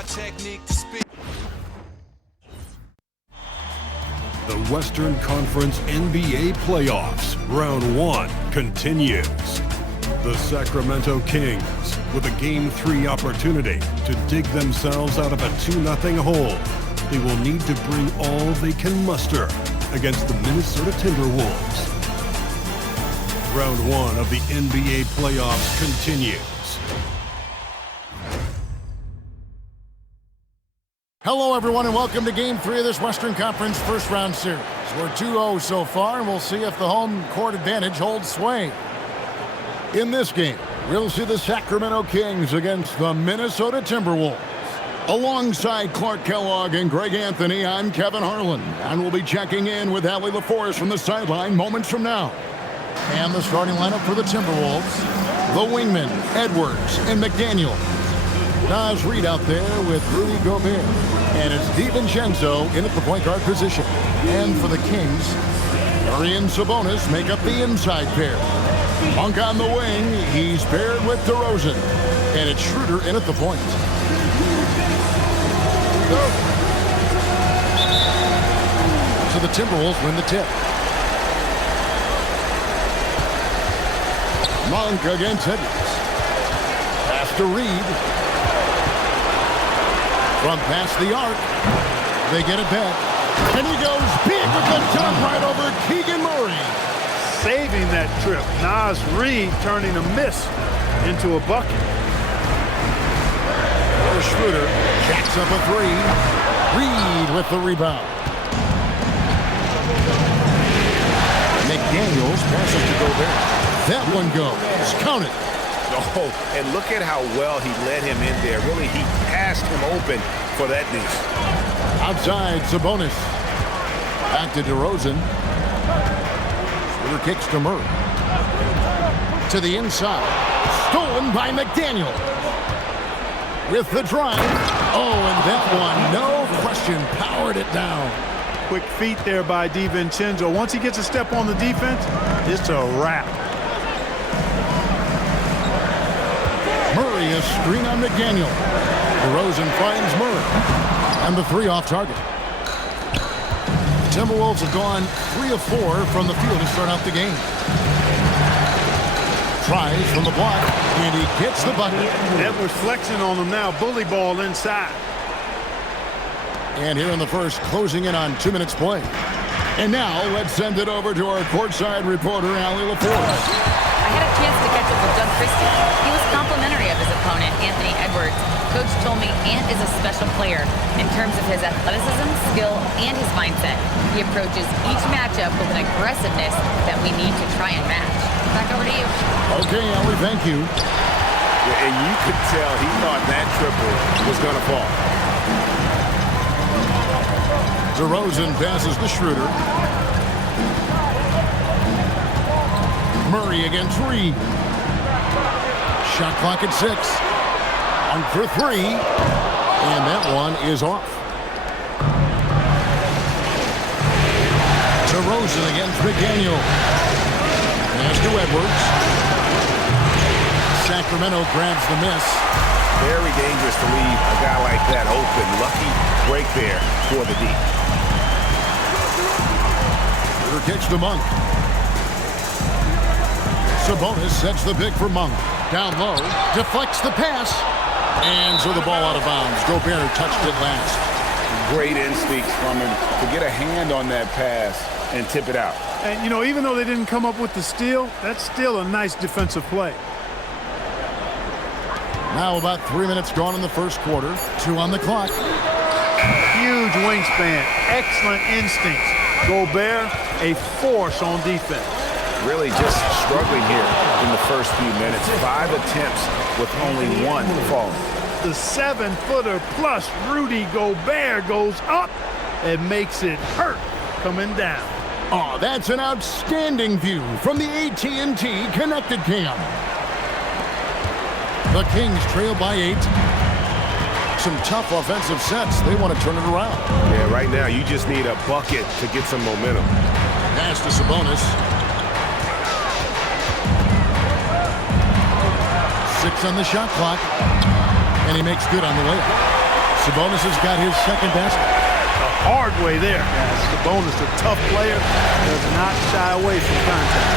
my technique to spit. The Western Conference NBA playoffs, round 1 continues. The Sacramento Kings, with a Game 3 opportunity to dig themselves out of a 2-0 hole. They will need to bring all they can muster against the Minnesota Timberwolves. Round 1 of the NBA playoffs continues. Hello, everyone, and welcome to Game 3 of this Western Conference first-round series. We're 2-0 so far, and we'll see if the home court advantage holds sway. In this game, we'll see the Sacramento Kings against the Minnesota Timberwolves. Alongside Clark Kellogg and Greg Anthony, I'm Kevin Harlan, and we'll be checking in with Allie LaForest from the sideline moments from now. And the starting lineup for the Timberwolves, the wingmen, Edwards and McDaniel. Naz Reid out there with Rudy Gobert. And it's DiVincenzo in at the point guard position. And for the Kings, Murray and Sabonis make up the inside pair. Monk on the wing, he's paired with DeRozan. And it's Schroeder in at the point. So the Timberwolves win the tip. Monk against Edwards. Pass to Reid. From past the arc. They get it back. And he goes big with the dunk right over Keegan Murray. Saving that trip. Naz Reid turning a miss into a bucket. Schroeder jacks up a three. Reid with the rebound. McDaniels passes to Gobert. That one goes. Count it. Oh, and look at how well he led him in there. Really, he passed him open for that deuce. Outside, Sabonis. Back to DeRozan. Schroeder kicks to Murray. To the inside. Stolen by McDaniel. With the drive. Oh, and that one, no question, powered it down. Quick feet there by DiVincenzo. Once he gets a step on the defense, it's a wrap. Murray, a screen on McDaniel. DeRozan finds Murray. And the three off target. The Timberwolves have gone 3 of 4 from the field to start out the game. Tries from the block, and he gets the bucket. Edwards flexing on him now. Bully ball inside. And here in the first, closing in on 2 minutes play. And now, let's send it over to our courtside reporter, Allie LaForest. I had a chance to catch up with Doug Christie. He was complimentary of his opponent, Anthony Edwards. Coach told me Ant is a special player in terms of his athleticism, skill, and his mindset. He approaches each matchup with an aggressiveness that we need to try and match. Back over to you. Okay, Allie, thank you. Yeah, and you could tell he thought that triple was going to fall. DeRozan passes to Schroeder. Murray against Reid. Shot clock at 6. On for 3. And that one is off. DeRozan against McDaniel. Pass to Edwards. Sacramento grabs the miss. Very dangerous to leave a guy like that open. Lucky break there for the D. Schroeder kicks to Monk. Sabonis sets the pick for Monk. Down low, deflects the pass. And so the ball out of bounds. Gobert touched it last. Great instincts from him to get a hand on that pass and tip it out. And, you know, even though they didn't come up with the steal, that's still a nice defensive play. Now about 3 minutes gone in the first quarter. 2 on the clock. Huge wingspan. Excellent instincts. Gobert, a force on defense. Really just struggling here in the first few minutes. 5 attempts with only 1 falling. The 7-footer plus Rudy Gobert goes up and makes it hurt coming down. Oh, that's an outstanding view from the AT&T Connected Cam. The Kings trail by 8. Some tough offensive sets. They want to turn it around. Yeah, right now you just need a bucket to get some momentum. Pass to Sabonis. 6 on the shot clock. And he makes good on the layup. Sabonis has got his second basket. The hard way there, guys. Sabonis, a tough player, does not shy away from contact.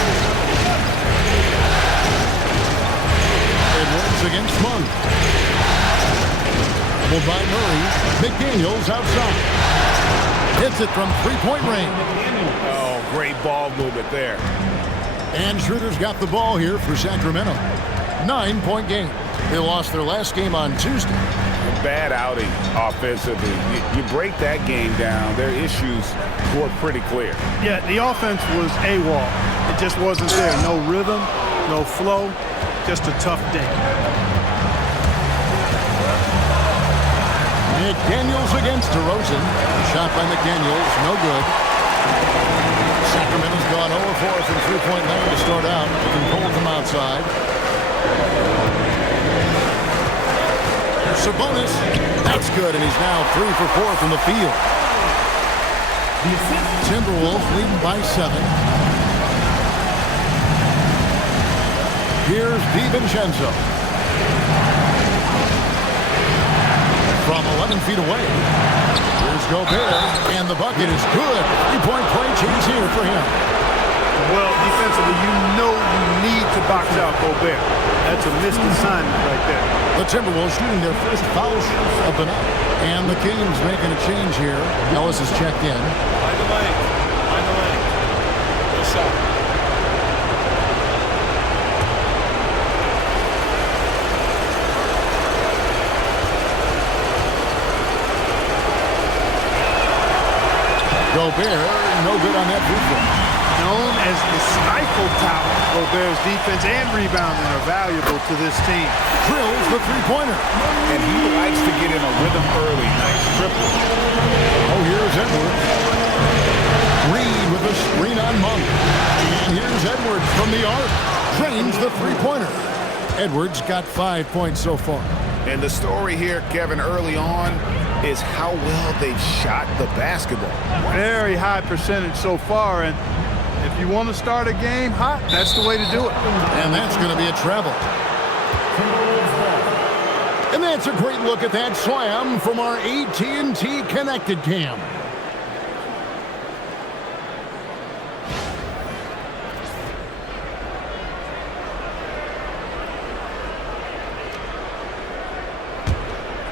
Edwards against Monk. Doubled by Murray. McDaniels outside. Hits it from three-point range. Oh, great ball movement there. And Schroeder's got the ball here for Sacramento. 9-point game. They lost their last game on Tuesday. Bad outing offensively. You break that game down, their issues were pretty clear. Yeah, the offense was AWOL. It just wasn't there. No rhythm, no flow, just a tough day. McDaniels against DeRozan. Shot by McDaniels, no good. Sacramento's gone 0-4 from three-point land to start out. They can pull from outside. Sabonis, that's good, and he's now 3 for 4 from the field. Timberwolves leading by 7. Here's DiVincenzo. From 11 feet away. Here's Gobert, and the bucket is good. 3-point play change here for him. Well, defensively, you know you need to box out Gobert. That's a missed assignment right there. The Timberwolves shooting their first foul shot of the night. And the Kings making a change here. Ellis has checked in. Find the lane. Find the lane. Good shot. Gobert, no good on that free throw. Known as the stifle tower, Gobert's defense and rebounding are valuable to this team. Drills the three-pointer. And he likes to get in a rhythm early. Nice triple. Oh, here's Edwards. Reed with a screen on Monk. And here's Edwards from the arc. Drains the three-pointer. Edwards got 5 points so far. And the story here, Kevin, early on is how well they've shot the basketball. Very high percentage so far, and if you want to start a game hot, that's the way to do it. And that's going to be a travel. And that's a great look at that slam from our AT&T Connected Cam.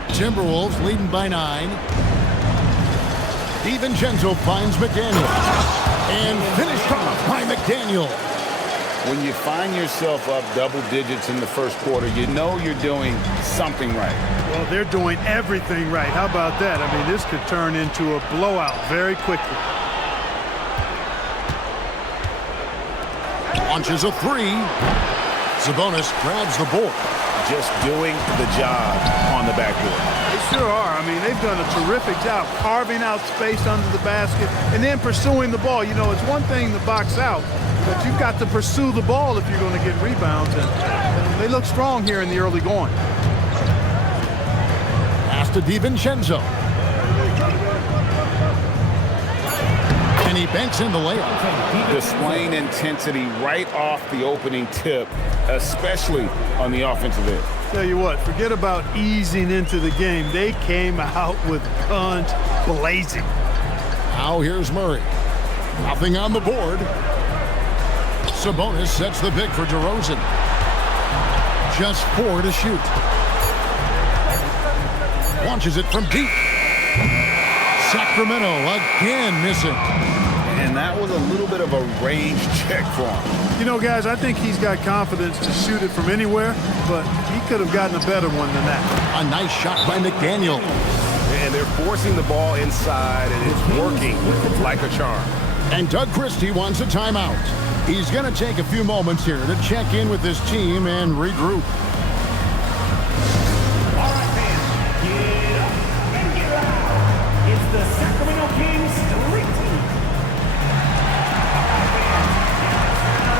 Timberwolves leading by 9. DiVincenzo finds McDaniel. And finished off by McDaniel. When you find yourself up double digits in the first quarter, you know you're doing something right. Well, they're doing everything right. How about that? I mean, this could turn into a blowout very quickly. Launches a three. Sabonis grabs the board. Just doing the job on the backboard. They sure are. I mean, they've done a terrific job carving out space under the basket and then pursuing the ball. You know, it's one thing to box out, but you've got to pursue the ball if you're going to get rebounds. And they look strong here in the early going. Pass to DiVincenzo. And he banks in the layup. Displaying intensity right off the opening tip, especially on the offensive end. Tell you what, forget about easing into the game. They came out with guns blazing. Now here's Murray. Nothing on the board. Sabonis sets the pick for DeRozan. Just 4 to shoot. Launches it from deep. Sacramento again missing. And that was a little bit of a range check for him. You know, guys, I think he's got confidence to shoot it from anywhere, but he could have gotten a better one than that. A nice shot by McDaniel. And they're forcing the ball inside, and it's working like a charm. And Doug Christie wants a timeout. He's going to take a few moments here to check in with his team and regroup. All right, fans, get up and get loud. It's the Sacramento Kings Street Team. All right, fans,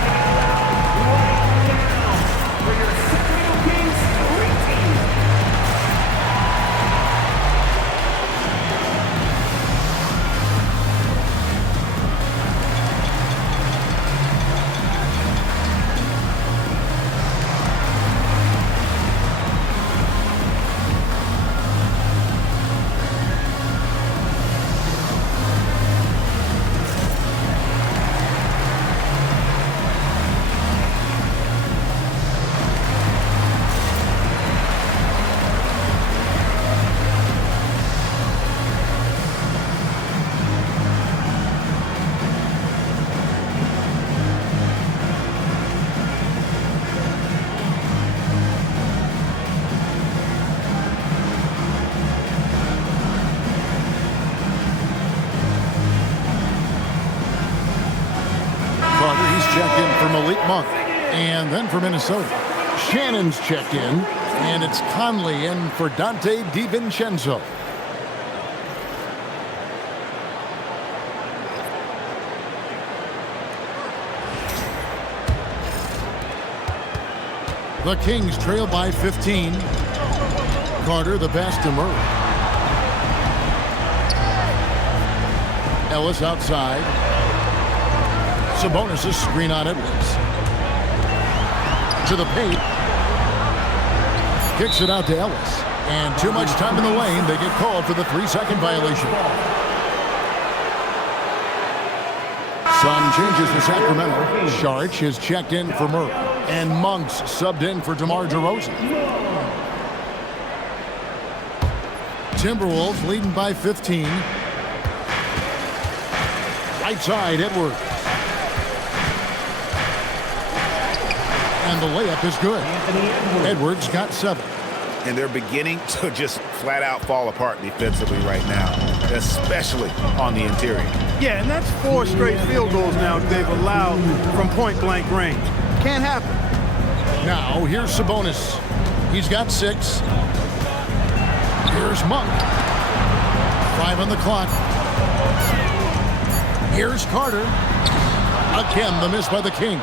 get loud right now for your Sacramento Kings Street Team. Malik Monk. And then for Minnesota, Shannon's checked in, and it's Conley in for Dante DiVincenzo. The Kings trail by 15. Carter the pass to Murray. Ellis outside. Sabonis' screen on Edwards. To the paint. Kicks it out to Ellis. And too much time in the lane. They get called for the 3-second violation. Some changes for Sacramento. Sharch is checked in for Murray. And Monk's subbed in for DeMar DeRozan. Timberwolves leading by 15. Right side, Edwards. And the layup is good. Edwards got 7. And they're beginning to just flat out fall apart defensively right now, especially on the interior. Yeah, and that's 4 straight field goals now they've allowed from point-blank range. Can't happen. Now, here's Sabonis. He's got 6. Here's Monk. 5 on the clock. Here's Carter. Again, the miss by the Kings.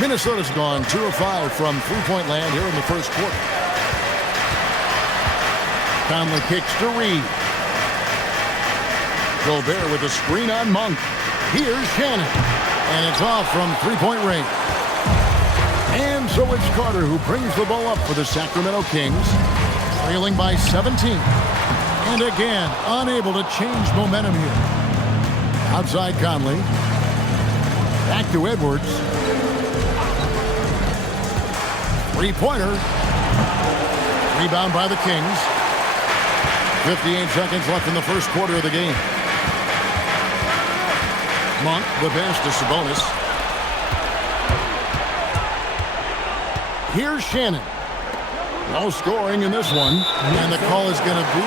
Minnesota's gone 2 of 5 from three-point land here in the first quarter. Conley kicks to Reed. Gobert with a screen on Monk. Here's Shannon. And it's off from three-point range. And so it's Carter who brings the ball up for the Sacramento Kings, trailing by 17. And again, unable to change momentum here. Outside Conley. Back to Edwards. Three-pointer. Rebound by the Kings. 58 seconds left in the first quarter of the game. Monk, the pass to Sabonis. Here's Shannon. No scoring in this one. And the call is going to be,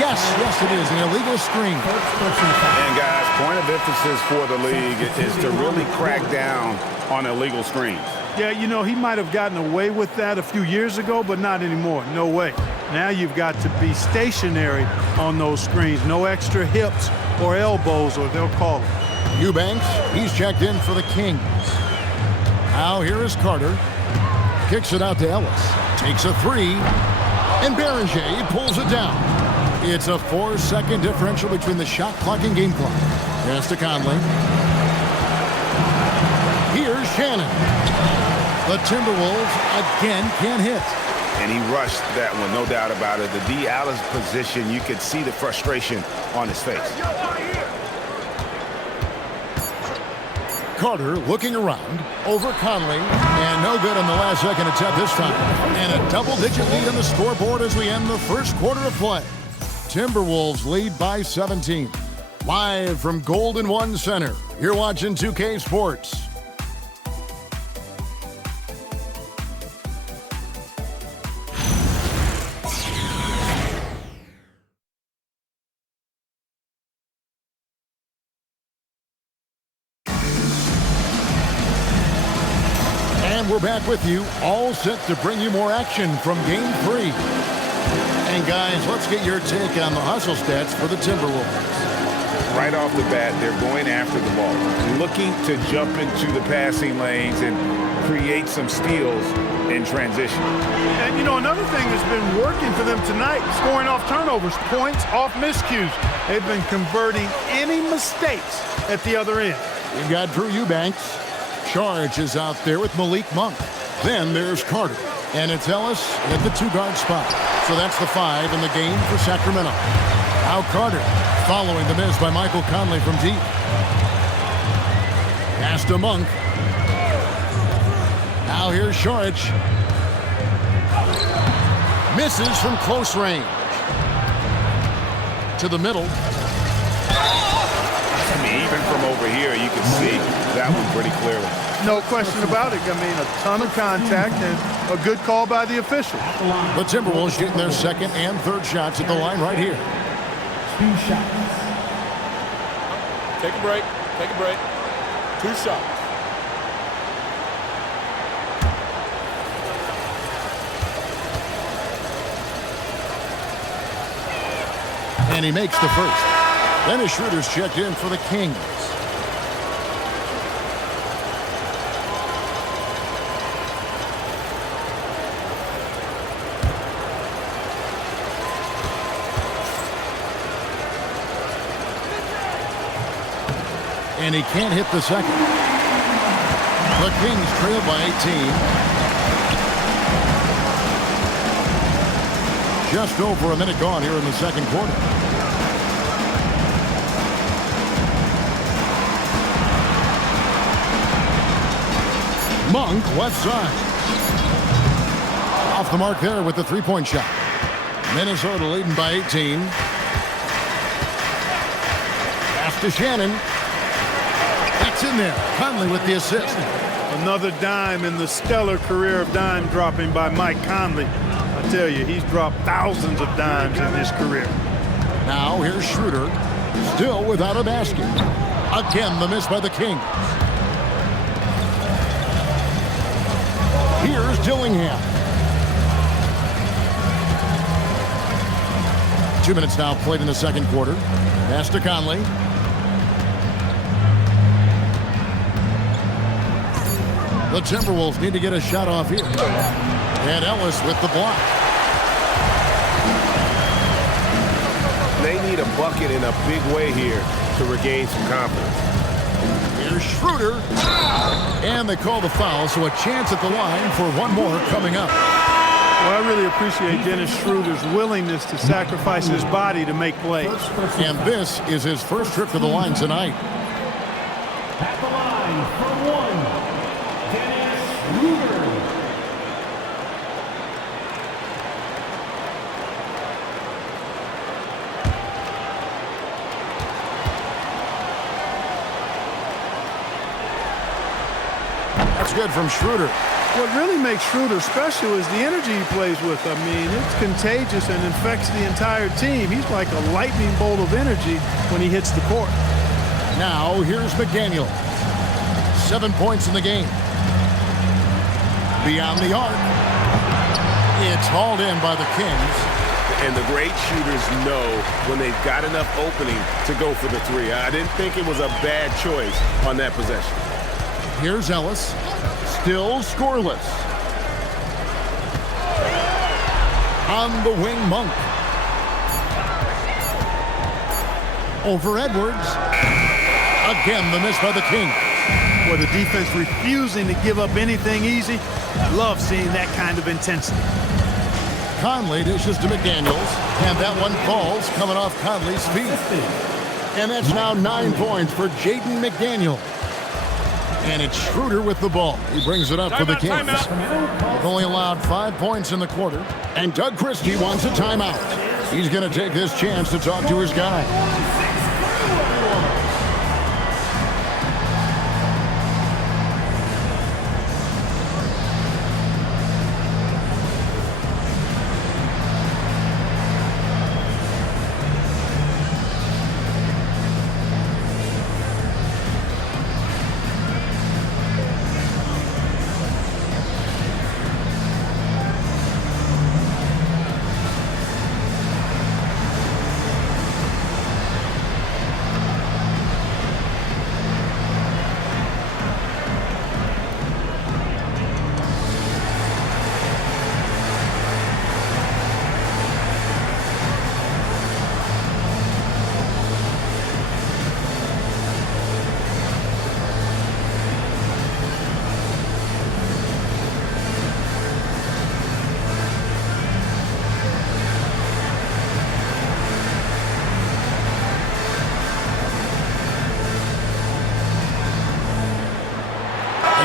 yes, it is, an illegal screen. And guys, point of emphasis for the league is to really crack down on illegal screens. Yeah, you know, he might have gotten away with that a few years ago, but not anymore. No way. Now you've got to be stationary on those screens. No extra hips or elbows, or they'll call it. Eubanks, he's checked in for the Kings. Now here is Carter. Kicks it out to Ellis. Takes a 3. And Beringer pulls it down. It's a 4-second differential between the shot clock and game clock. Pass to Conley. Here's Shannon. The Timberwolves again can't hit. And he rushed that one, no doubt about it. The D out of position, you could see the frustration on his face. Carter looking around over Conley, and no good on the last second attempt this time. And a double-digit lead on the scoreboard as we end the first quarter of play. Timberwolves lead by 17. Live from Golden One Center, you're watching 2K Sports. We're back with you, all set to bring you more action from Game 3. And guys, let's get your take on the hustle stats for the Timberwolves. Right off the bat, they're going after the ball, looking to jump into the passing lanes and create some steals in transition. And, you know, another thing that's been working for them tonight, scoring off turnovers, points off miscues. They've been converting any mistakes at the other end. You've got Drew Eubanks. Charge is out there with Malik Monk. Then there's Carter. And it's Ellis at the 2-guard spot. So that's the 5 in the game for Sacramento. Now Carter following the miss by Michael Conley from deep. Pass to Monk. Now here's Sharch. Misses from close range. To the middle. I mean, even from over here, you can see that one pretty clearly. No question about it. I mean, a ton of contact and a good call by the official. The Timberwolves getting their second and third shots at the line right here. 2 shots. Take a break. Take a break. 2 shots. And he makes the first. Dennis Schroeder's checked in for the Kings. And he can't hit the second. The Kings trail by 18. Just over a minute gone here in the second quarter. Monk, left side. Off the mark there with the three-point shot. Minnesota leading by 18. Pass to Shannon. That's in there. Conley with the assist. Another dime in the stellar career of dime dropping by Mike Conley. I tell you, he's dropped thousands of dimes in his career. Now here's Schroeder. Still without a basket. Again, the miss by the Kings. Here's Dillingham. 2 minutes now played in the second quarter. Pass to Conley. The Timberwolves need to get a shot off here. And Ellis with the block. They need a bucket in a big way here to regain some confidence. Here's Schroeder. And they call the foul, so a chance at the line for one more coming up. Well, I really appreciate Dennis Schroeder's willingness to sacrifice his body to make plays. And this is his first trip to the line tonight. At the line for one, Dennis Schroeder. That's good from Schroeder. What really makes Schroeder special is the energy he plays with. I mean, it's contagious and infects the entire team. He's like a lightning bolt of energy when he hits the court. Now, here's McDaniel. 7 points in the game. Beyond the arc. It's hauled in by the Kings. And the great shooters know when they've got enough opening to go for the three. I didn't think it was a bad choice on that possession. Here's Ellis. Still scoreless. On the wing, Monk. Over Edwards. Again, the miss by the Kings. With the defense refusing to give up anything easy. Love seeing that kind of intensity. Conley dishes to McDaniels, and that one falls coming off Conley's feet. And that's now 9 points for Jaden McDaniel. And it's Schroeder with the ball. He brings it up for the Kings. They've only allowed 5 points in the quarter. And Doug Christie wants a timeout. He's going to take this chance to talk to his guy.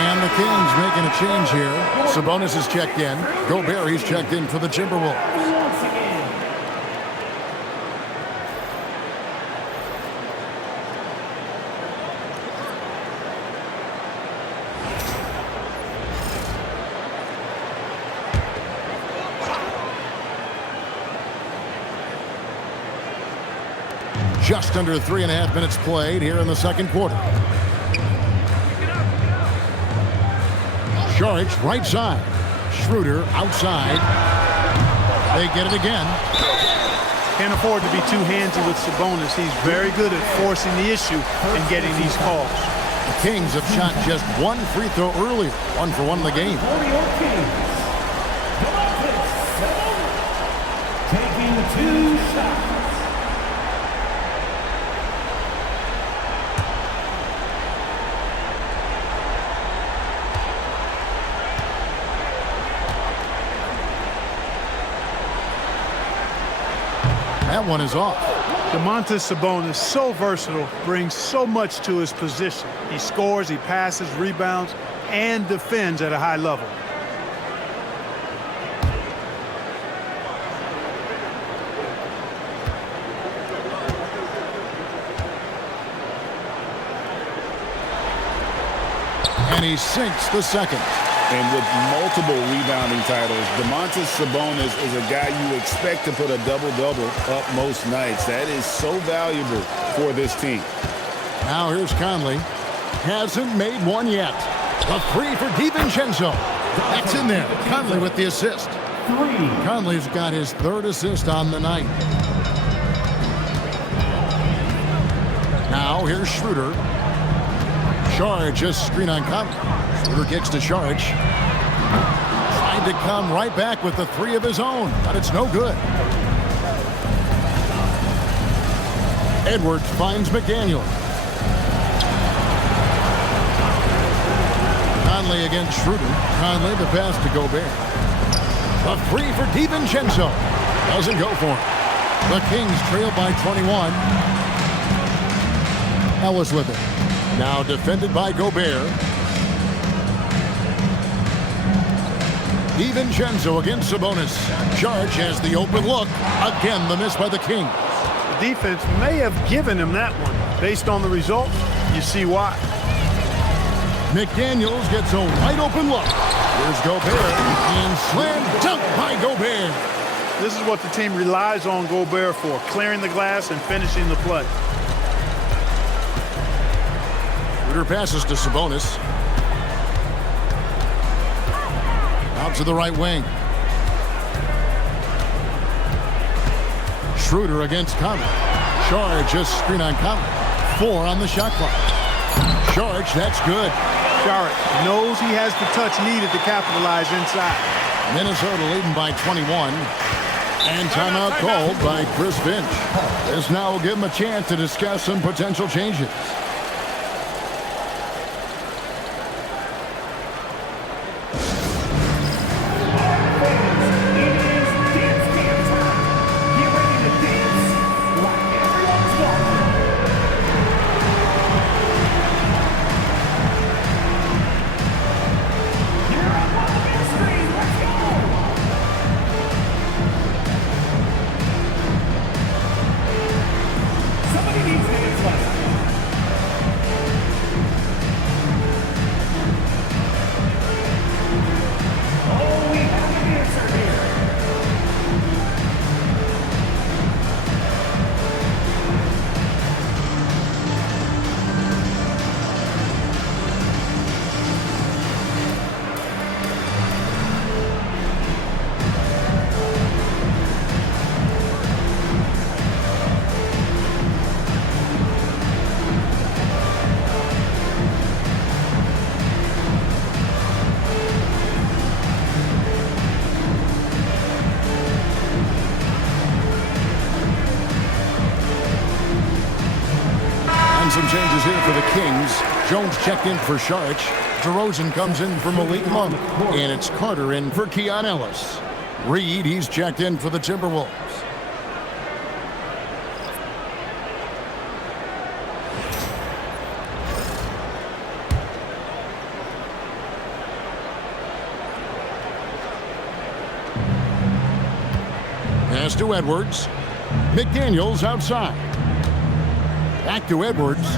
And the Kings making a change here. Sabonis is checked in. Gobert, he's checked in for the Timberwolves. Just under 3.5 minutes played here in the second quarter. Saric, right side. Schroeder outside. They get it again. Can't afford to be too handsy with Sabonis. He's very good at forcing the issue and getting these calls. The Kings have shot just one free throw earlier. 1 for 1 in the game. For your Kings, taking 2 shots. That one is off. Domantas Sabonis, so versatile, brings so much to his position. He scores, he passes, rebounds, and defends at a high level. And he sinks the second. And with multiple rebounding titles, Domantas Sabonis is a guy you expect to put a double-double up most nights. That is so valuable for this team. Now here's Conley. Hasn't made one yet. A three for DiVincenzo. That's in there. Conley with the assist. Conley's got his 3rd assist on the night. Now here's Schroeder. Sharge just screen on Conley. Schroeder kicks to Sharge. Trying to come right back with the 3 of his own, but it's no good. Edwards finds McDaniel. Conley against Schroeder. Conley the pass to Gobert. A 3 for DiVincenzo. Doesn't go for him. The Kings trail by 21. Ellis with it. Now defended by Gobert. DiVincenzo against Sabonis. Sharge has the open look. Again, the miss by the Kings. The defense may have given him that one. Based on the result, you see why. McDaniels gets a wide open look. Here's Gobert. And slam dunk by Gobert. This is what the team relies on Gobert for, clearing the glass and finishing the play. Schroeder passes to Sabonis. Out to the right wing. Schroeder against Conley. Sharge just screen on Conley. 4 on the shot clock. Sharge, that's good. Sharge knows he has the touch needed to capitalize inside. Minnesota leading by 21. And timeout called by Chris Finch. This now will give him a chance to discuss some potential changes. Some changes here for the Kings. Jones checked in for Sharge. DeRozan comes in for Malik Monk. And it's Carter in for Keon Ellis. Reed, he's checked in for the Timberwolves. Pass to Edwards. McDaniels outside. Back to Edwards.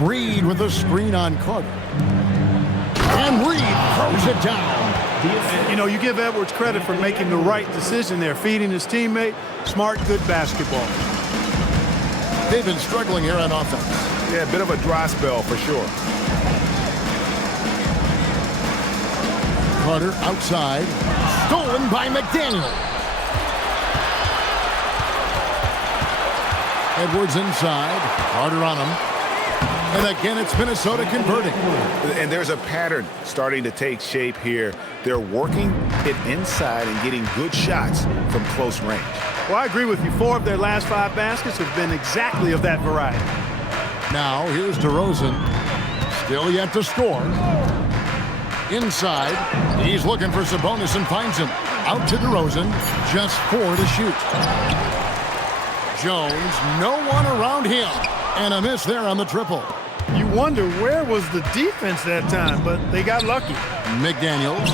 Reed with a screen on Carter. And Reed throws it down. And, you know, you give Edwards credit for making the right decision there, feeding his teammate. Smart, good basketball. They've been struggling here on offense. Yeah, a bit of a dry spell for sure. Carter outside. Stolen by McDaniel. Edwards inside. Carter on him. And again, it's Minnesota converting. And there's a pattern starting to take shape here. They're working it inside and getting good shots from close range. Well, I agree with you. 4 of their last 5 baskets have been exactly of that variety. Now, here's DeRozan. Still yet to score. Inside. He's looking for Sabonis and finds him. Out to DeRozan. Just 4 to shoot. Jones, no one around him. And a miss there on the triple. You wonder where was the defense that time, but they got lucky. McDaniels.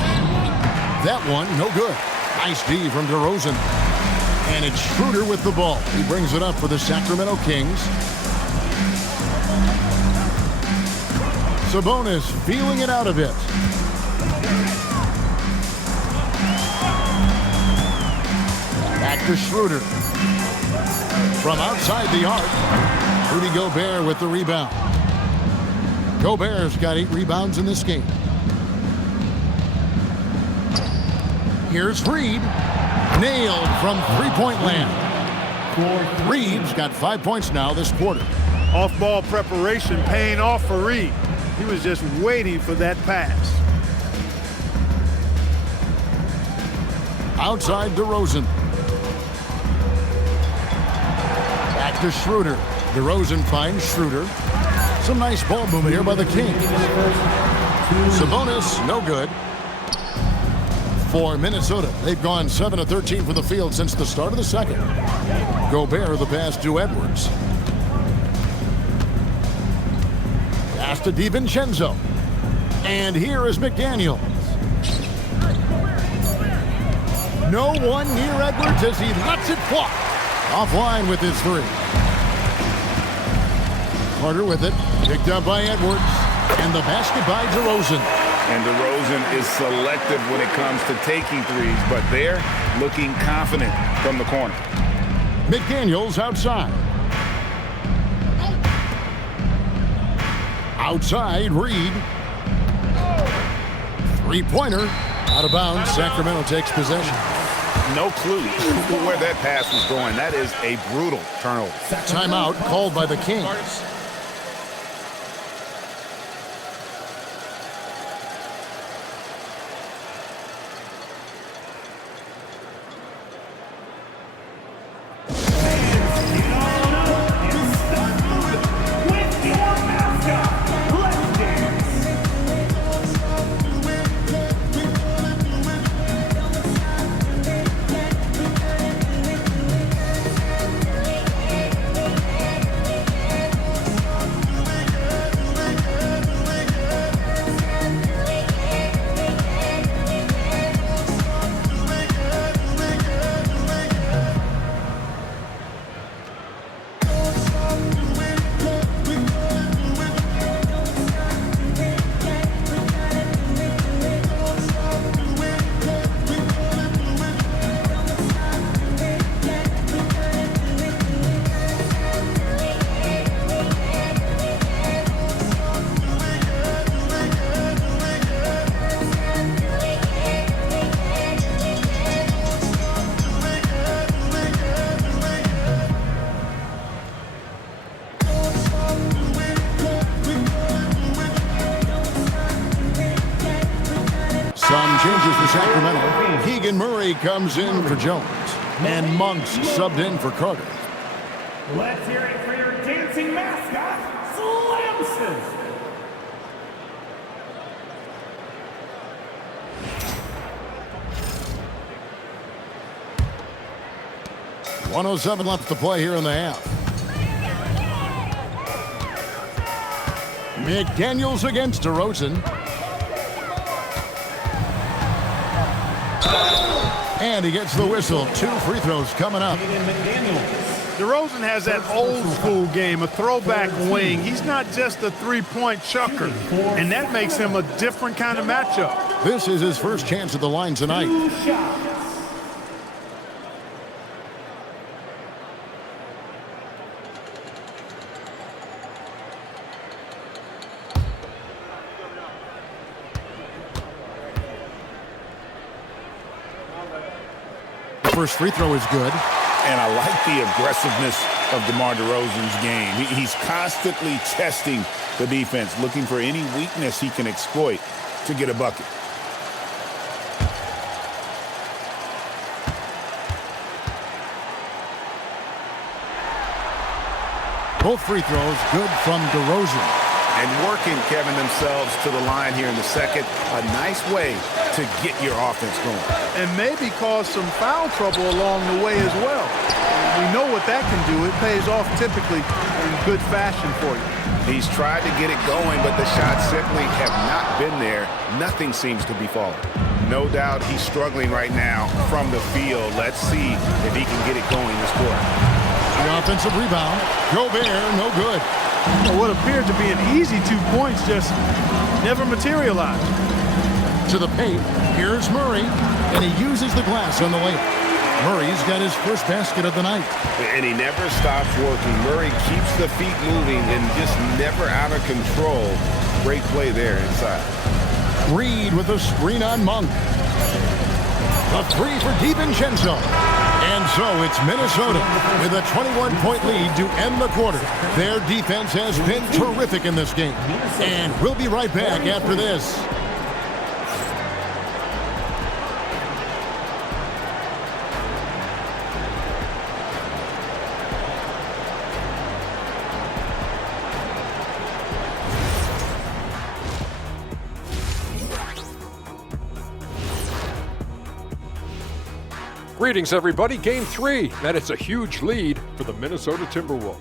That one, no good. Nice D from DeRozan. And it's Schroeder with the ball. He brings it up for the Sacramento Kings. Sabonis feeling it out a bit. Back to Schroeder. From outside the arc, Rudy Gobert with the rebound. Gobert's got 8 rebounds in this game. Here's Reed. Nailed from three-point land. Reed's got 5 points now this quarter. Off-ball preparation paying off for Reed. He was just waiting for that pass. Outside DeRozan. Back to Schroeder. DeRozan finds Schroeder. Some nice ball movement here by the Kings. Sabonis, no good. For Minnesota, they've gone 7 of 13 from the field since the start of the second. Gobert the pass to Edwards. Pass to DiVincenzo. And here is McDaniels. No one near Edwards as he lets it fly. Offline with his 3. Carter with it. Picked up by Edwards. And the basket by DeRozan. And DeRozan is selective when it comes to taking threes, but they're looking confident from the corner. McDaniels outside. Outside, Reed. Three-pointer. Out of bounds. Sacramento takes possession. No clue where that pass was going. That is a brutal turnover. Timeout called by the Kings. Some changes for Sacramento. Keegan Murray comes in for Jones. And Monk's subbed in for Carter. Let's hear it for your dancing mascot, Slamson. 1:07 left to play here in the half. McDaniels against DeRozan. And he gets the whistle. 2 free throws coming up. DeRozan has that old school game, a throwback wing. He's not just a three-point chucker, and that makes him a different kind of matchup. This is his first chance at the line tonight. First free throw is good. And I like the aggressiveness of DeMar DeRozan's game. He's constantly testing the defense, looking for any weakness he can exploit to get a bucket. Both free throws good from DeRozan. And working, Kevin, themselves to the line here in the second. A nice way to get your offense going. And maybe cause some foul trouble along the way as well. We know what that can do. It pays off typically in good fashion for you. He's tried to get it going, but the shots simply have not been there. Nothing seems to be falling. No doubt he's struggling right now from the field. Let's see if he can get it going this quarter. The offensive rebound. Gobert, no good. What appeared to be an easy 2 points just never materialized. To the paint, here's Murray, and he uses the glass on the layup. Murray's got his first basket of the night. And he never stops working. Murray keeps the feet moving and just never out of control. Great play there inside. Reed with a screen on Monk. A three for DiVincenzo. And so it's Minnesota with a 21-point lead to end the quarter. Their defense has been terrific in this game. And we'll be right back after this. Greetings, everybody. Game 3, and it's a huge lead for the Minnesota Timberwolves.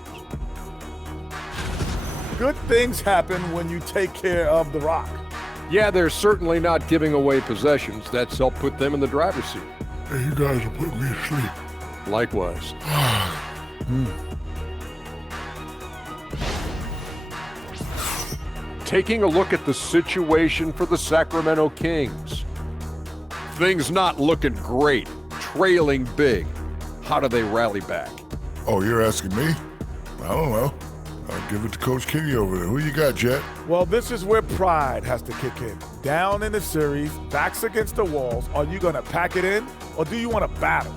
Good things happen when you take care of the rock. Yeah, they're certainly not giving away possessions. That's helped put them in the driver's seat. Hey, you guys are putting me to sleep. Likewise. Taking a look at the situation for the Sacramento Kings. Things not looking great. Trailing big. How do they rally back? Oh, you're asking me? I don't know. I'll give it to Coach Kenny over there. Who you got, Jet? Well, this is where pride has to kick in. Down in the series, backs against the walls, are you going to pack it in or do you want to battle?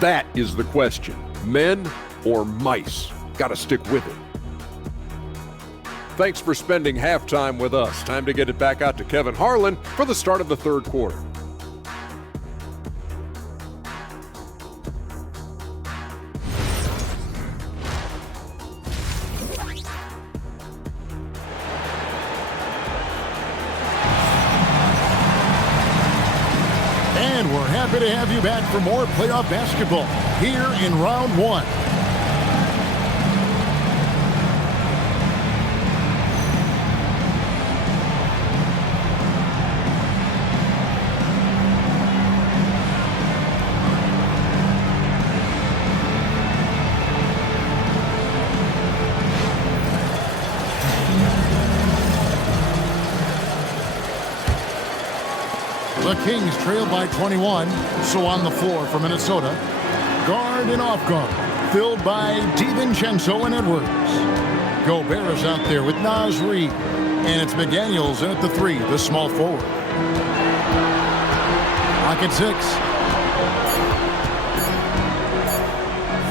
That is the question. Men or mice? Got to stick with it. Thanks for spending halftime with us. Time to get it back out to Kevin Harlan for the start of the third quarter. And we're happy to have you back for more playoff basketball here in round 1. The Kings trail by 21, so on the floor for Minnesota. Guard and off guard, filled by DiVincenzo and Edwards. Gobert is out there with Naz Reid, and it's McDaniels in at the 3, the small forward. Clock at 6.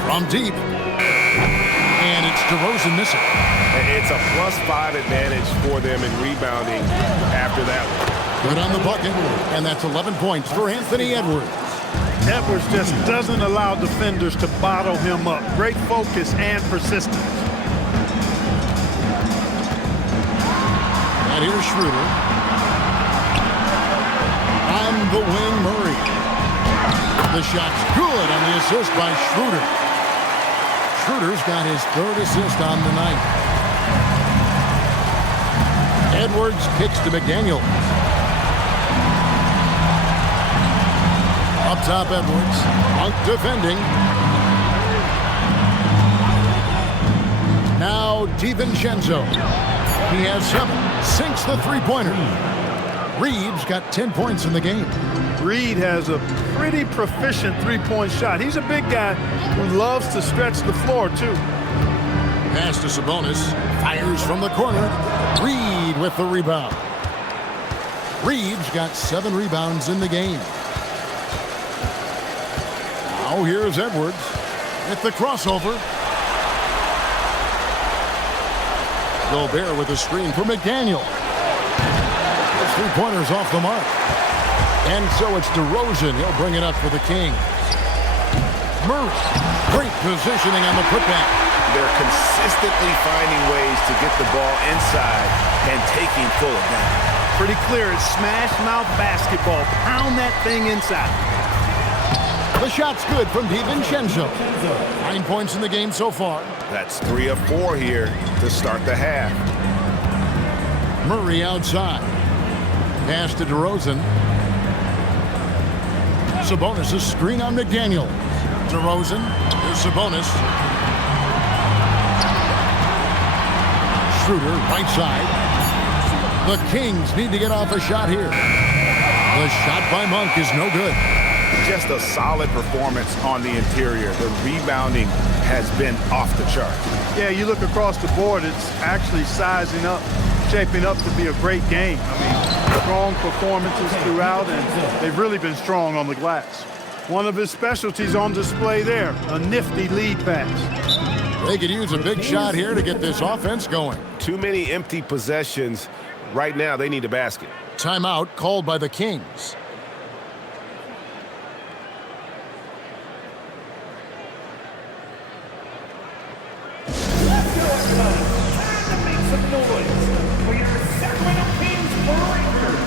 From deep, and it's DeRozan missing. It's a +5 advantage for them in rebounding after that one. Good on the bucket, and that's 11 points for Anthony Edwards. Edwards just doesn't allow defenders to bottle him up. Great focus and persistence. And here's Schroeder. On the wing, Murray. The shot's good on the assist by Schroeder. Schroeder's got his 3rd assist on the night. Edwards kicks to McDaniels. Up top, Edwards. Monk defending. Now DiVincenzo. He has 7. Sinks the three-pointer. Reed's got 10 points in the game. Reed has a pretty proficient three-point shot. He's a big guy who loves to stretch the floor, too. Pass to Sabonis. Fires from the corner. Reed with the rebound. Reed's got 7 rebounds in the game. Now here's Edwards. With the crossover. Gobert with a screen for McDaniel. His three-pointers off the mark. And so it's DeRozan. He'll bring it up for the Kings. Murray. Great positioning on the putback. They're consistently finding ways to get the ball inside and taking full advantage. Pretty clear. It's smash mouth basketball. Pound that thing inside. The shot's good from DiVincenzo. 9 points in the game so far. That's 3 of 4 here to start the half. Murray outside. Pass to DeRozan. Sabonis' screen on McDaniel. DeRozan. Here's Sabonis. Schroeder, right side. The Kings need to get off a shot here. The shot by Monk is no good. Just a solid performance on the interior. The rebounding has been off the chart. Yeah, you look across the board, it's actually sizing up, shaping up to be a great game. I mean, strong performances throughout, and they've really been strong on the glass. One of his specialties on display there, a nifty lead pass. They could use a big shot here to get this offense going. Too many empty possessions. Right now, they need a basket. Timeout called by the Kings. Let's go, everybody. Time to make some noise for your Sacramento Kings breakers.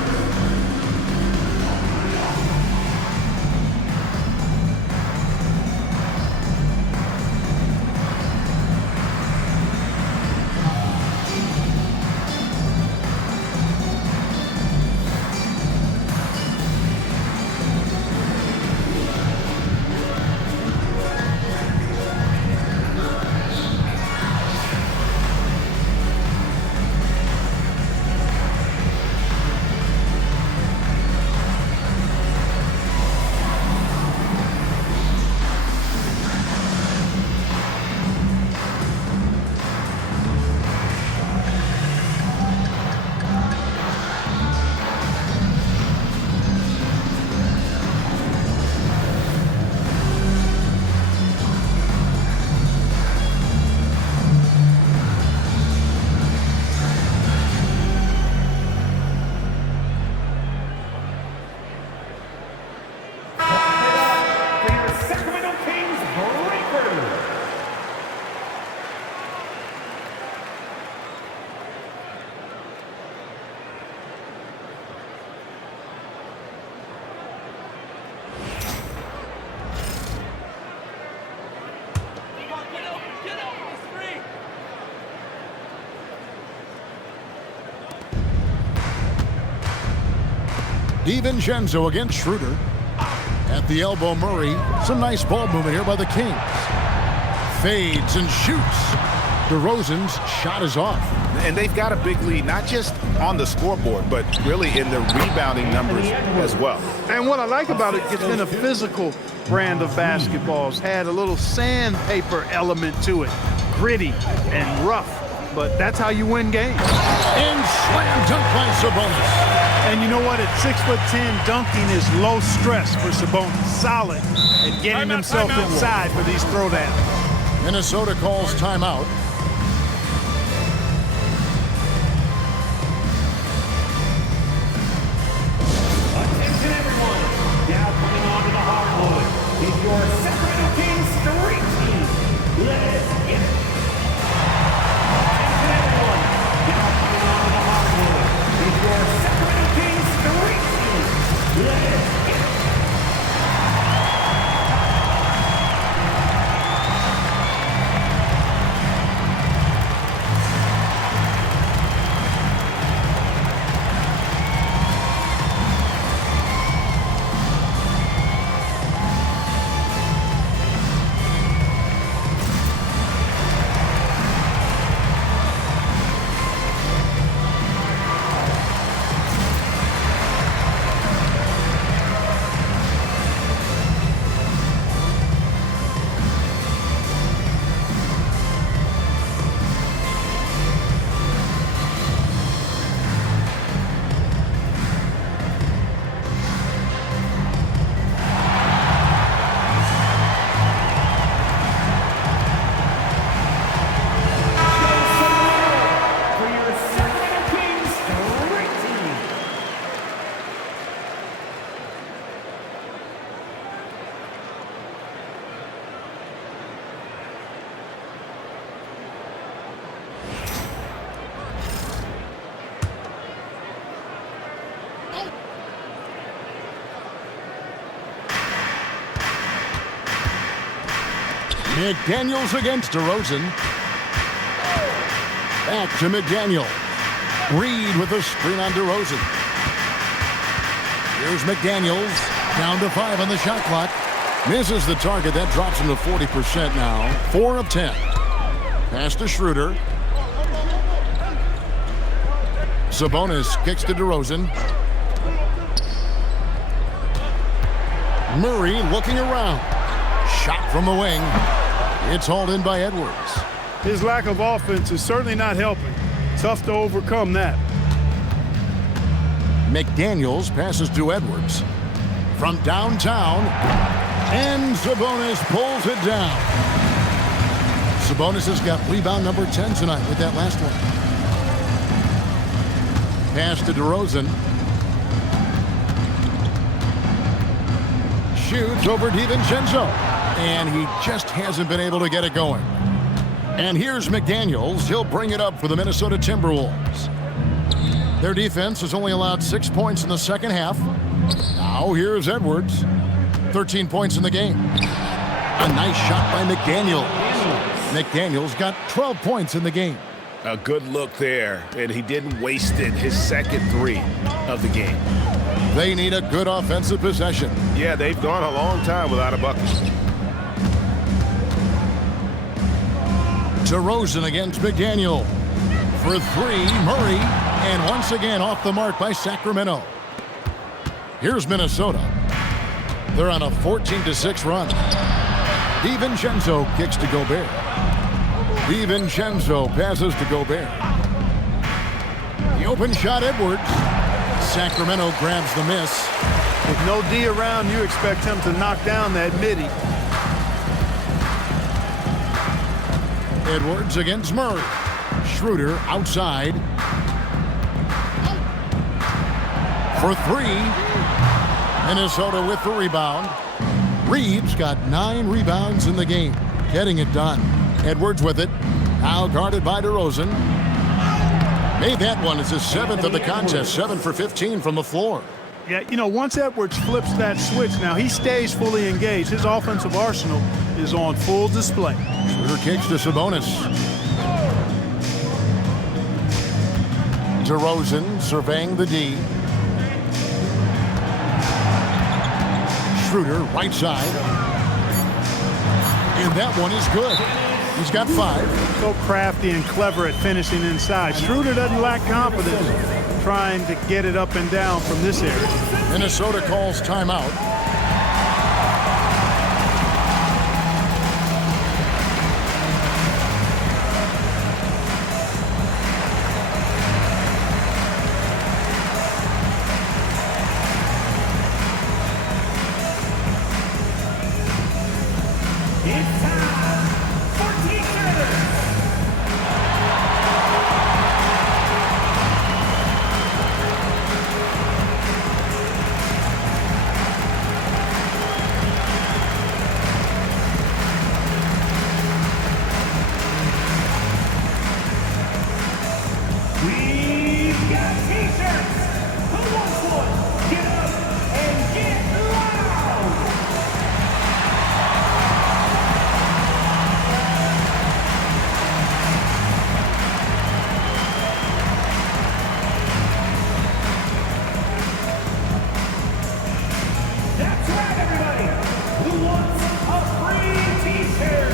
DiVincenzo against Schroeder. At the elbow, Murray. Some nice ball movement here by the Kings. Fades and shoots. DeRozan's shot is off. And they've got a big lead, not just on the scoreboard, but really in the rebounding numbers as well. And what I like about it, it's been a physical brand of basketball. It's had a little sandpaper element to it. Gritty and rough, but that's how you win games. And slam dunk by Sabonis. And you know what? At 6'10", dunking is low stress for Sabonis. Solid at getting himself inside for these throwdowns. Minnesota calls timeout. Attention everyone, now coming onto the hardwood is your Sacramento Kings street team. Let's get it. Attention everyone, now coming onto the hardwood is your Sacramento Kings street team. Let's get it. McDaniels against DeRozan. Back to McDaniels. Reed with a screen on DeRozan. Here's McDaniels. Down to 5 on the shot clock. Misses the target. That drops him to 40% now. 4 of 10. Pass to Schroeder. Sabonis kicks to DeRozan. Murray looking around. Shot from the wing. It's hauled in by Edwards. His lack of offense is certainly not helping. Tough to overcome that. McDaniels passes to Edwards. From downtown. And Sabonis pulls it down. Sabonis has got rebound number 10 tonight with that last one. Pass to DeRozan. Shoots over DiVincenzo. And he just hasn't been able to get it going. And here's McDaniels. He'll bring it up for the Minnesota Timberwolves. Their defense has only allowed 6 points in the second half. Now here's Edwards. 13 points in the game. A nice shot by McDaniels. McDaniels got 12 points in the game. A good look there, and he didn't waste it. His second 3 of the game. They need a good offensive possession. Yeah, they've gone a long time without a bucket. DeRozan against McDaniel. For 3, Murray. And once again off the mark by Sacramento. Here's Minnesota. They're on a 14-6 run. DiVincenzo kicks to Gobert. DiVincenzo passes to Gobert. The open shot, Edwards. Sacramento grabs the miss. With no D around, you expect him to knock down that midi. Edwards against Murray. Schroeder outside. For 3. Minnesota with the rebound. Reeves got 9 rebounds in the game. Getting it done. Edwards with it. Now guarded by DeRozan. Made that one. It's his 7th of the contest. 7 for 15 from the floor. Yeah, you know, once Edwards flips that switch, now he stays fully engaged. His offensive arsenal is on full display. Schroeder kicks to Sabonis. DeRozan surveying the D. Schroeder, right side. And that one is good. He's got 5. So crafty and clever at finishing inside. Schroeder doesn't lack confidence trying to get it up and down from this area. Minnesota calls timeout. It's time for T-shirts. We've got T-shirts. Who wants one? Get up and get loud. That's right, everybody. Who wants a free T-shirt?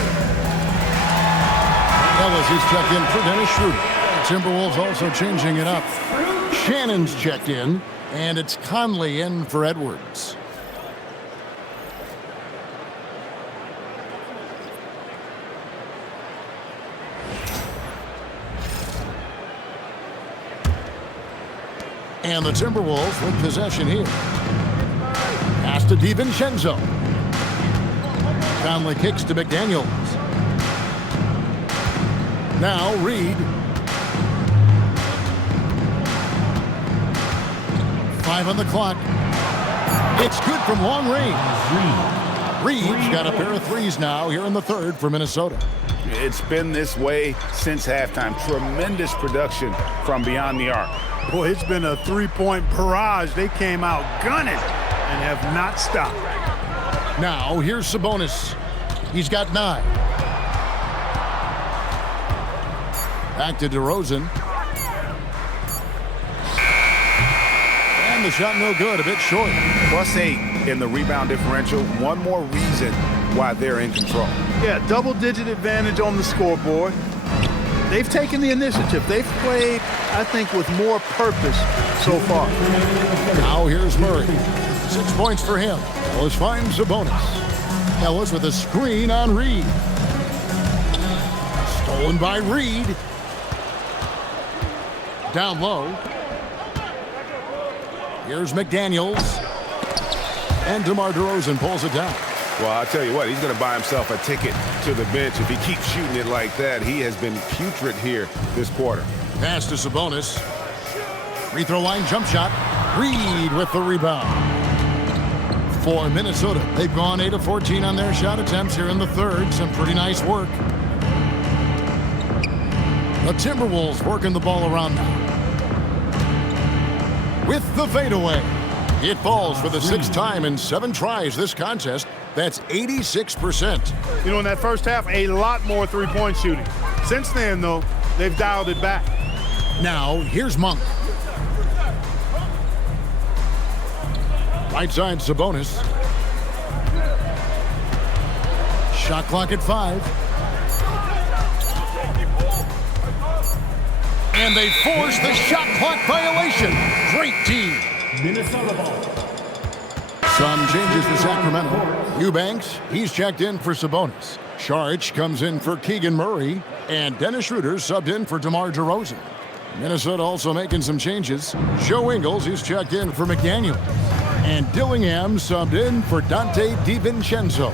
Ellis is checked in for Dennis Schroeder. Timberwolves also changing it up. Shannon's checked in, and it's Conley in for Edwards. And the Timberwolves with possession here. Pass to DiVincenzo. Conley kicks to McDaniels. Now Reed. 5 on the clock. It's good from long range. Reed's got a pair of 3s now here in the 3rd for Minnesota. It's been this way since halftime. Tremendous production from beyond the arc. Boy, it's been a 3-point barrage. They came out gunning and have not stopped. Now here's Sabonis. He's got 9. Back to DeRozan. And the shot no good, a bit short. +8 in the rebound differential. One more reason why they're in control. Yeah, double-digit advantage on the scoreboard. They've taken the initiative. They've played, I think, with more purpose so far. Now here's Murray. 6 points for him. Ellis finds Sabonis. Ellis with a screen on Reed. Stolen by Reed. Down low. Here's McDaniels. And DeMar DeRozan pulls it down. Well, I'll tell you what, he's going to buy himself a ticket to the bench if he keeps shooting it like that. He has been putrid here this quarter. Pass to Sabonis. Free throw line jump shot. Reed with the rebound. For Minnesota, they've gone 8 of 14 on their shot attempts here in the third. Some pretty nice work. The Timberwolves working the ball around now. With the fadeaway. It falls for the 6th time in 7 tries this contest. That's 86%. You know, in that first half, a lot more three-point shooting. Since then, though, they've dialed it back. Now, here's Monk. Right side, Sabonis. Shot clock at 5. And they force the shot clock violation. Great team. Minnesota ball. Some changes for Sacramento. Eubanks, he's checked in for Sabonis. Saric comes in for Keegan Murray. And Dennis Schroeder subbed in for DeMar DeRozan. Minnesota also making some changes. Joe Ingles, he's checked in for McDaniels. And Dillingham subbed in for Dante DiVincenzo.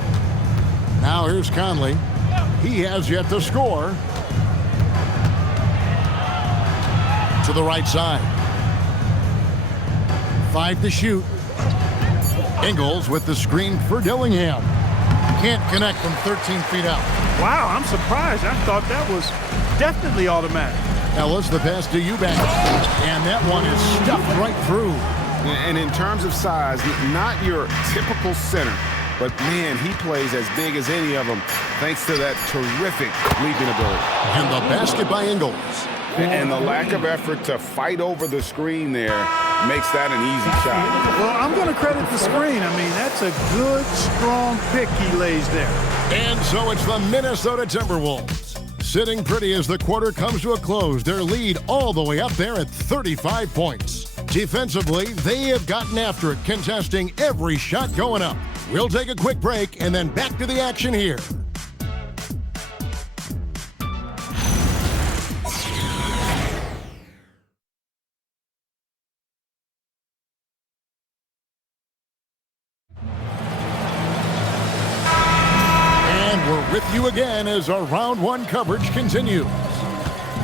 Now here's Conley. He has yet to score. To the right side. 5 to shoot. Ingles with the screen for Dillingham. Can't connect from 13 feet out. Wow, I'm surprised. I thought that was definitely automatic. Ellis, the pass to Eubanks. And that one is stuffed right through. And in terms of size, not your typical center, but man, he plays as big as any of them thanks to that terrific leaping ability. And the basket by Ingles. And the lack of effort to fight over the screen there makes that an easy shot. Well, I'm going to credit the screen. I mean, that's a good, strong pick he lays there. And so it's the Minnesota Timberwolves. Sitting pretty as the quarter comes to a close. Their lead all the way up there at 35 points. Defensively, they have gotten after it, contesting every shot going up. We'll take a quick break and then back to the action here. With you again as our round 1 coverage continues.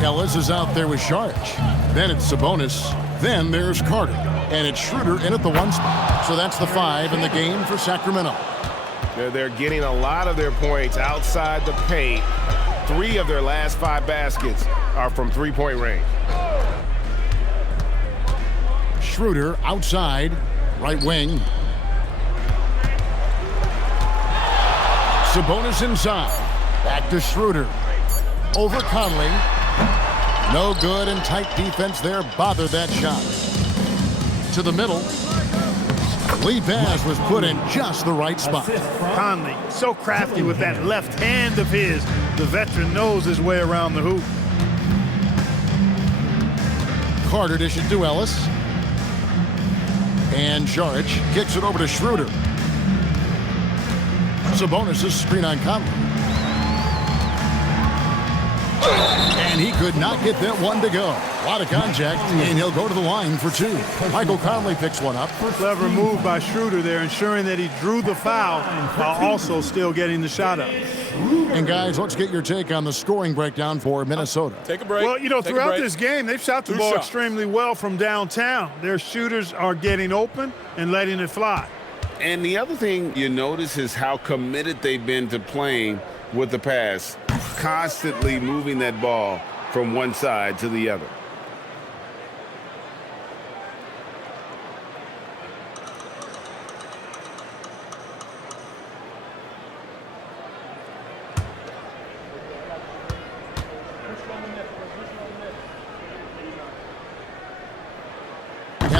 Ellis is out there with Saric. Then it's Sabonis. Then there's Carter. And it's Schroeder in at the 1 spot. So that's the 5 in the game for Sacramento. They're getting a lot of their points outside the paint. 3 of their last 5 baskets are from three-point range. Schroeder outside, right wing. Sabonis inside. Back to Schroeder. Over Conley. No good, and tight defense there bothered that shot. To the middle. Lee pass was put in just the right spot. Conley, so crafty with that left hand of his. The veteran knows his way around the hoop. Carter dishes to Ellis. And Saric kicks it over to Schroeder. Sabonis' screen on Conley. And he could not get that one to go. A lot of contact, and he'll go to the line for 2. Michael Conley picks one up. Clever move by Schroeder there, ensuring that he drew the foul while also still getting the shot up. And guys, let's get your take on the scoring breakdown for Minnesota. Take a break. Well, you know, throughout this game, they've shot the ball extremely well from downtown. Their shooters are getting open and letting it fly. And the other thing you notice is how committed they've been to playing with the pass, constantly moving that ball from one side to the other.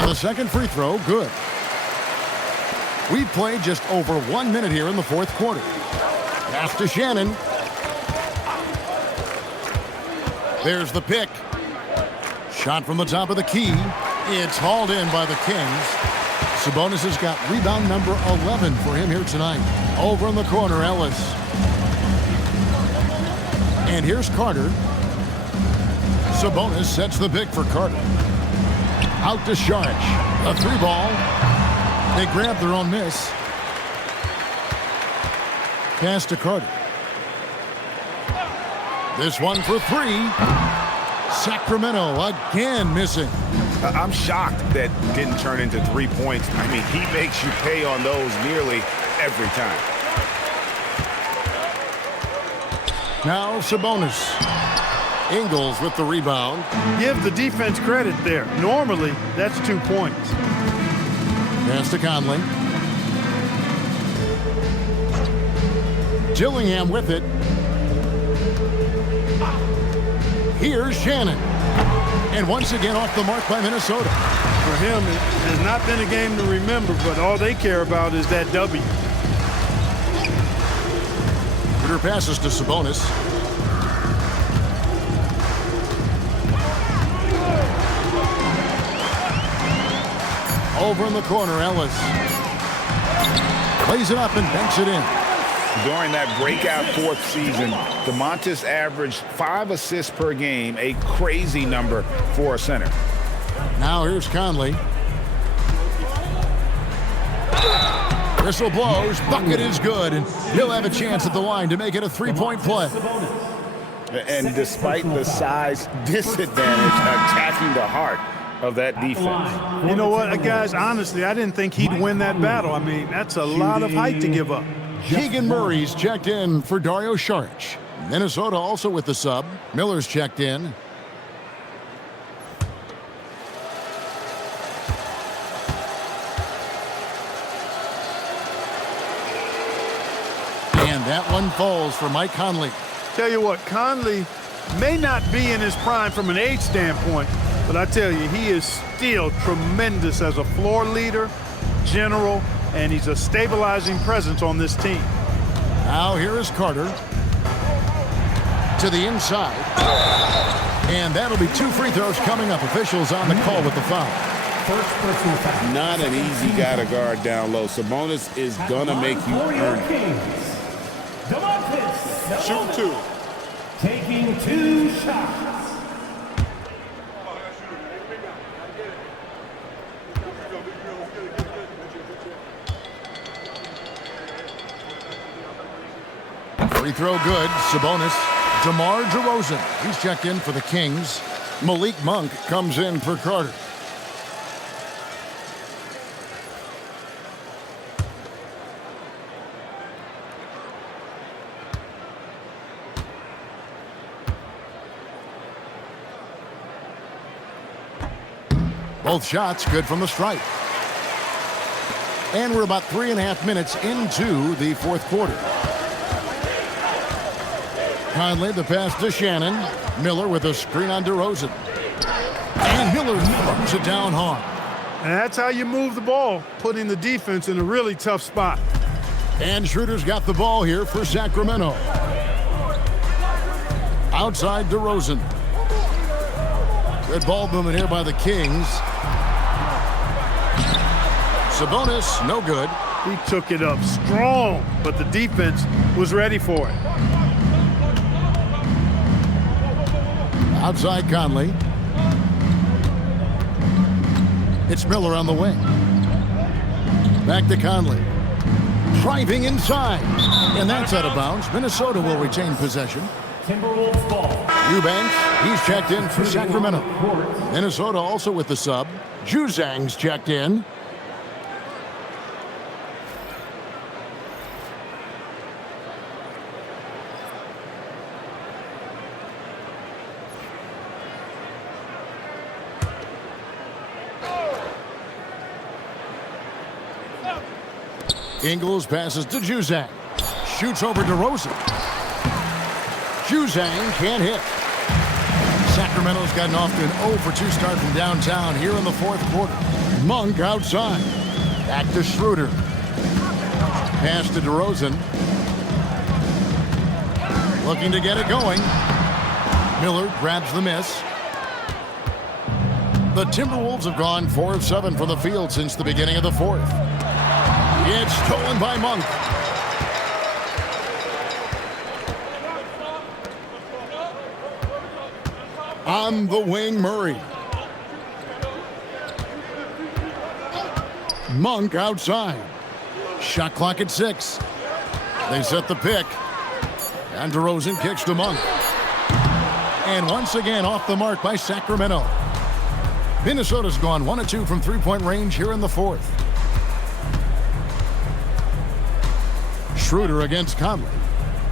The second free throw, good. We've played just over 1 minute here in the fourth quarter. Pass to Shannon. There's the pick. Shot from the top of the key. It's hauled in by the Kings. Sabonis has got rebound number 11 for him here tonight. Over in the corner, Ellis. And here's Carter. Sabonis sets the pick for Carter. Out to Saric. A 3-ball. They grab their own miss. Pass to Carter. This one for 3. Sacramento again missing. I'm shocked that didn't turn into 3 points. I mean, he makes you pay on those nearly every time. Now Sabonis. Ingles with the rebound. Give the defense credit there. Normally, that's 2 points. Pass to Conley. Gillingham with it. Here's Shannon. And once again off the mark by Minnesota. For him, it has not been a game to remember, but all they care about is that W. Ritter passes to Sabonis. Over in the corner, Ellis. Plays it up and banks it in. During that breakout fourth season, DeMontis averaged 5 assists per game, a crazy number for a center. Now here's Conley. Whistle blows, bucket is good, and he'll have a chance at the line to make it a 3-point play. And despite the size disadvantage, attacking the heart of that defense. You know what, guys, honestly, I didn't think he'd win that battle. I mean, that's a lot of height to give up. Keegan Murray's checked in for Dario Saric. Minnesota also with the sub. Miller's checked in. And that one falls for Mike Conley. Tell you what, Conley may not be in his prime from an age standpoint, but I tell you, he is still tremendous as a floor leader, general, and he's a stabilizing presence on this team. Now here is Carter. To the inside. And that'll be 2 free throws coming up. Officials on the call with the foul. First personal foul. Not an easy guy to guard down low. Sabonis is going to make you earn it. Shoot 2. Taking 2 shots. Free throw good. Sabonis. DeMar DeRozan. He's checked in for the Kings. Malik Monk comes in for Carter. Both shots good from the stripe. And we're about 3.5 minutes into the fourth quarter. Conley, the pass to Shannon. Miller with a screen on DeRozan. And Miller throws it down hard. And that's how you move the ball, putting the defense in a really tough spot. And Schroeder's got the ball here for Sacramento. Outside DeRozan. Good ball movement here by the Kings. Sabonis, no good. He took it up strong, but the defense was ready for it. Outside Conley. It's Miller on the wing. Back to Conley. Driving inside. And that's out of bounds. Minnesota will retain possession. Timberwolves ball. Eubanks, he's checked in for Sacramento. Minnesota also with the sub. Juzang's checked in. Ingles passes to Juzang. Shoots over DeRozan. Juzang can't hit. Sacramento's gotten off to an 0-for-2 start from downtown here in the fourth quarter. Monk outside. Back to Schroeder. Pass to DeRozan. Looking to get it going. Miller grabs the miss. The Timberwolves have gone 4 of 7 from the field since the beginning of the fourth. It's stolen by Monk. On the wing, Murray. Monk outside. Shot clock at 6. They set the pick. And DeRozan kicks to Monk. And once again off the mark by Sacramento. Minnesota's gone 1 of 2 from three-point range here in the fourth. Schroeder against Conley.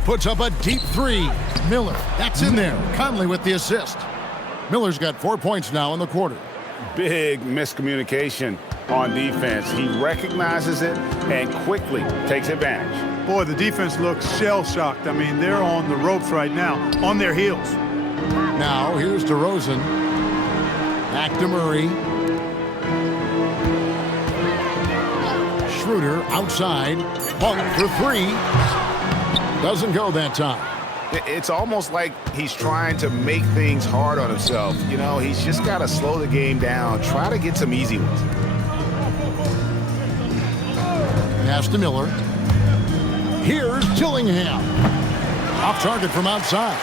Puts up a deep three. Miller, that's in there. Conley with the assist. Miller's got 4 points now in the quarter. Big miscommunication on defense. He recognizes it and quickly takes advantage. Boy, the defense looks shell-shocked. I mean, they're on the ropes right now, on their heels. Now, here's DeRozan. Back to Murray. Schroeder outside. Monk for 3. Doesn't go that time. It's almost like he's trying to make things hard on himself. You know, he's just got to slow the game down, try to get some easy ones. Pass to Miller. Here's Dillingham. Off target from outside.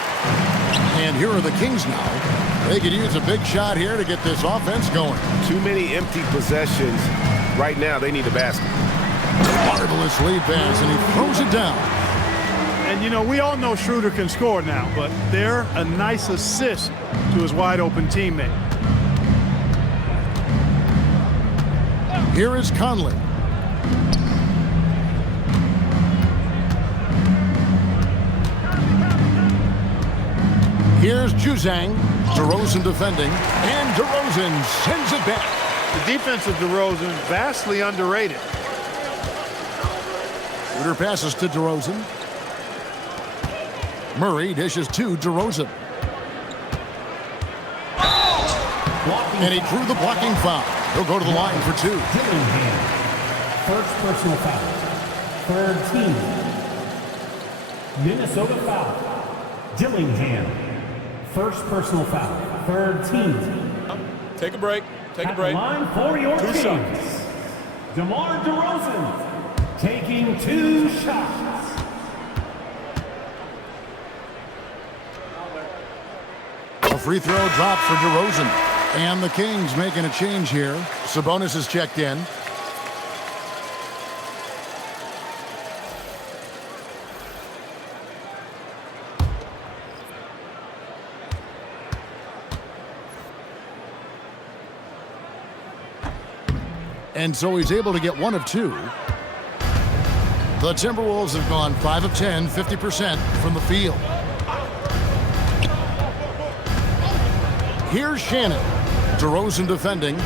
And here are the Kings now. They could use a big shot here to get this offense going. Too many empty possessions. Right now, they need a basket. Marvelous lead pass, and he throws it down. And, you know, we all know Schroeder can score now, but they're a nice assist to his wide-open teammate. Here is Conley. Here's Juzang. DeRozan defending, and DeRozan sends it back. The defense of DeRozan, vastly underrated. Schroeder passes to DeRozan. Murray dishes to DeRozan. And he drew the blocking foul. He'll go to the line for 2. Dillingham. First personal foul. Third team. Minnesota foul. Dillingham. First personal foul. Third team. Take a break. Take a break. Line for your Two Kings. shots. DeMar DeRozan taking 2 shots. A free throw drop for DeRozan. And the Kings making a change here. Sabonis is checked in. And so he's able to get 1 of 2. The Timberwolves have gone 5 of 10, 50% from the field. Here's Shannon. DeRozan defending.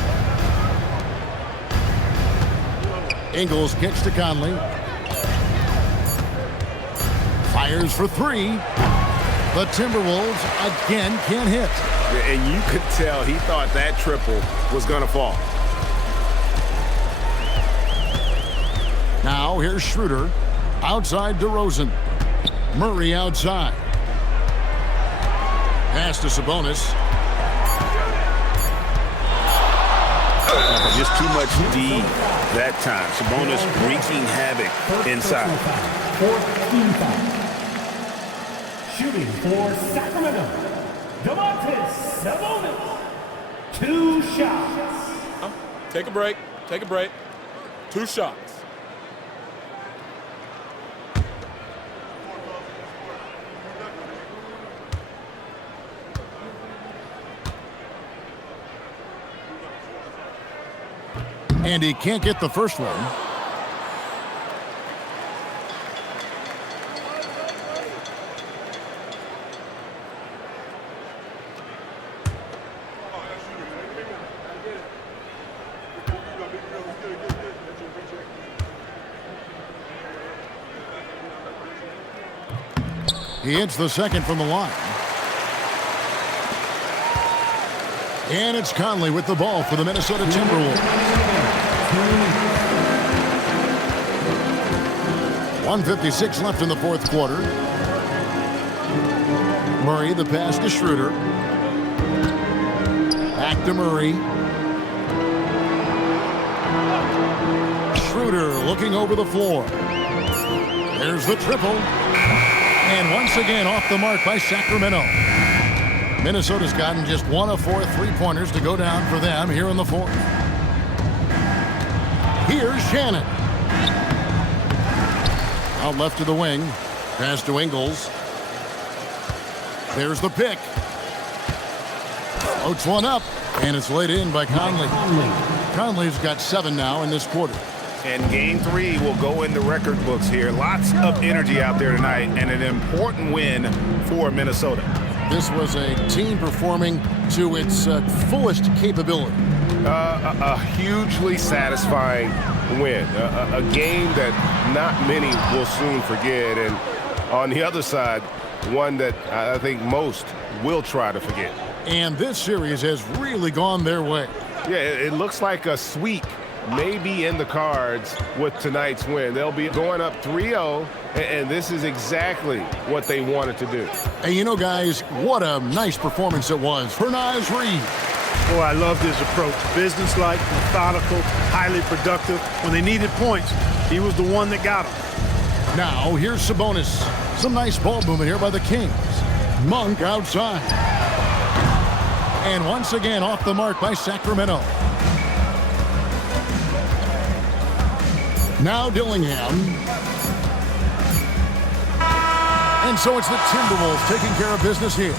Ingles kicks to Conley. Fires for 3. The Timberwolves again can't hit. And you could tell he thought that triple was going to fall. Now here's Schroeder. Outside DeRozan. Murray outside. Pass to Sabonis. Just too much D that time. Sabonis wreaking havoc inside. Fourth team foul. Shooting for Sacramento. Domantas Sabonis. 2 shots. Take a break. Take a break. 2 shots. And he can't get the first one. He hits the second from the line. And it's Conley with the ball for the Minnesota Timberwolves. 1:56 left in the fourth quarter. Murray, the pass to Schroeder. Back to Murray. Schroeder looking over the floor. There's the triple. And once again off the mark by Sacramento. Minnesota's gotten just 1 of 4 three-pointers to go down for them here in the fourth. Here's Shannon. Out left to the wing. Pass to Ingles. There's the pick. Floats one up, and it's laid in by Conley. Conley's got 7 now in this quarter. And game 3 will go in the record books here. Lots of energy out there tonight, and an important win for Minnesota. This was a team performing to its fullest capability. A hugely satisfying win. A game that not many will soon forget. And on the other side, one that I think most will try to forget. And this series has really gone their way. Yeah, it looks like a sweep may be in the cards with tonight's win. They'll be going up 3-0, and this is exactly what they wanted to do. And you know, guys, what a nice performance it was for Naismith. Boy, I love his approach. Businesslike, methodical, highly productive. When they needed points, he was the one that got them. Now, here's Sabonis. Some nice ball movement here by the Kings. Monk outside. And once again off the mark by Sacramento. Now Dillingham. And so it's the Timberwolves taking care of business here.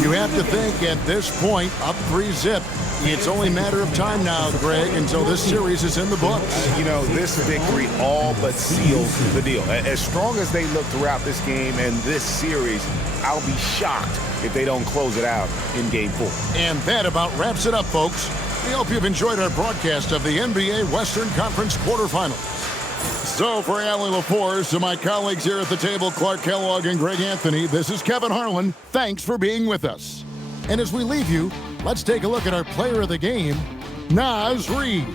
You have to think at this point, up 3-zip. It's only a matter of time now, Greg, until this series is in the books. You know, this victory all but seals the deal. As strong as they look throughout this game and this series, I'll be shocked if they don't close it out in game 4. And that about wraps it up, folks. We hope you've enjoyed our broadcast of the NBA Western Conference quarterfinals. So for Allie LaForce and my colleagues here at the table, Clark Kellogg and Greg Anthony, this is Kevin Harlan. Thanks for being with us. And as we leave you, let's take a look at our player of the game, Naz Reid.